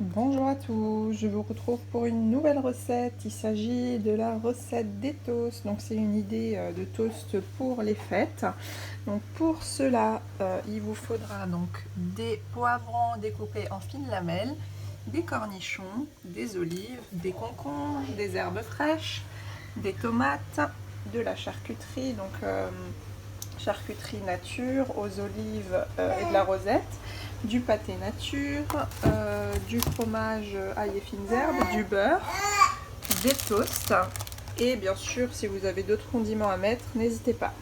Bonjour à tous, je vous retrouve pour une nouvelle recette. Il s'agit de la recette des toasts. Donc c'est une idée de toast pour les fêtes. Donc pour cela, il vous faudra donc des poivrons découpés en fines lamelles, des cornichons, des olives, des concombres, des herbes fraîches, des tomates, de la charcuterie, donc charcuterie nature aux olives et de la rosette, du pâté nature, du fromage ail et fines herbes, du beurre, des toasts et bien sûr si vous avez d'autres condiments à mettre, n'hésitez pas.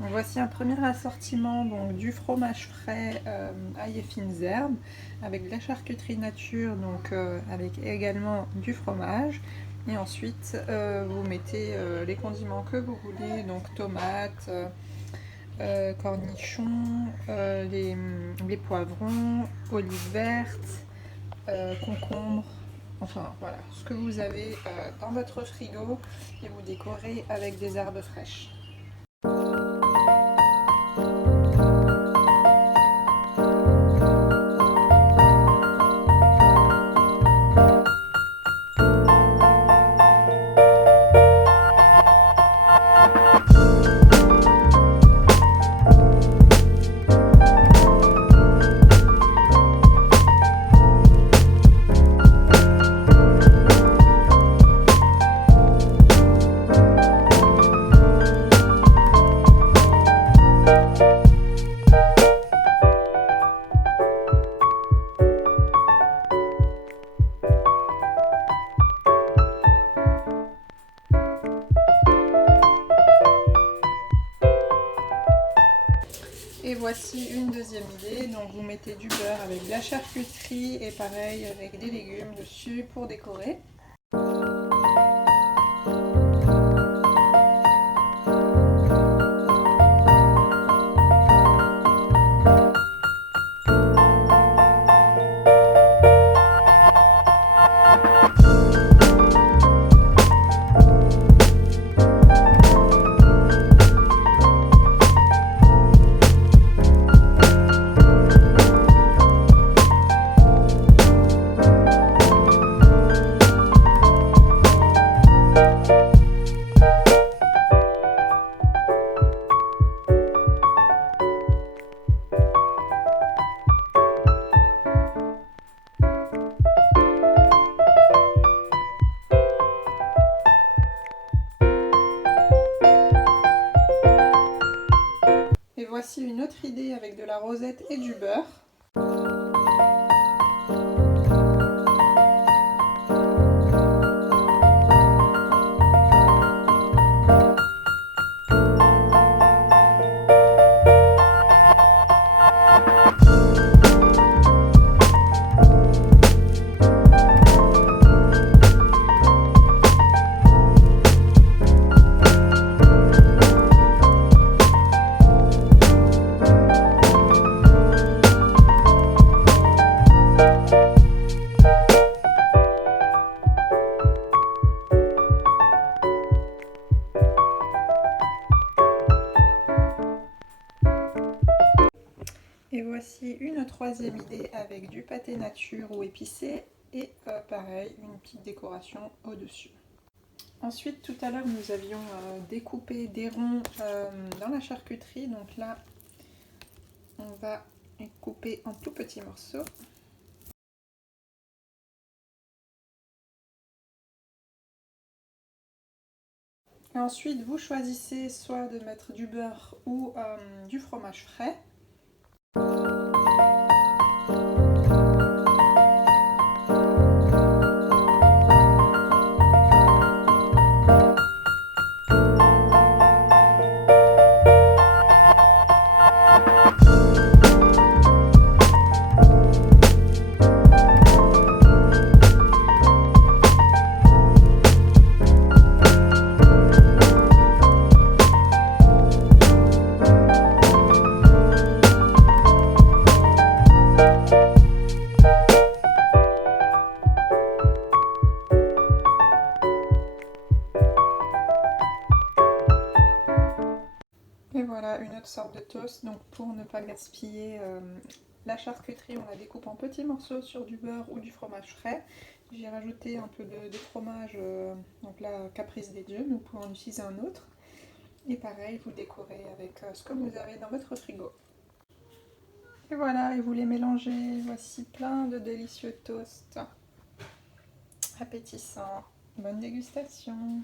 Donc voici un premier assortiment donc, du fromage frais ail et fines herbes avec de la charcuterie nature, donc avec également du fromage. Et ensuite vous mettez les condiments que vous voulez, donc tomates, cornichons, les poivrons, olives vertes, concombres. Enfin voilà, ce que vous avez dans votre frigo et vous décorez avec des herbes fraîches. Et voici une deuxième idée, donc vous mettez du beurre avec de la charcuterie et pareil avec des légumes dessus pour décorer. Et voici une autre idée avec de la rosette et du beurre. troisième idée avec du pâté nature ou épicé et pareil, une petite décoration au-dessus. Ensuite, tout à l'heure, nous avions découpé des ronds dans la charcuterie. Donc là, on va les couper en tout petits morceaux. Et ensuite, vous choisissez soit de mettre du beurre ou du fromage frais. Et voilà une autre sorte de toast. Donc pour ne pas gaspiller la charcuterie, on la découpe en petits morceaux sur du beurre ou du fromage frais. J'ai rajouté un peu de fromage, donc là caprice des dieux, mais vous pouvez en utiliser un autre. Et pareil, vous décorez avec ce que vous avez dans votre frigo. Et voilà, et vous les mélangez. Voici plein de délicieux toasts appétissants. Bonne dégustation!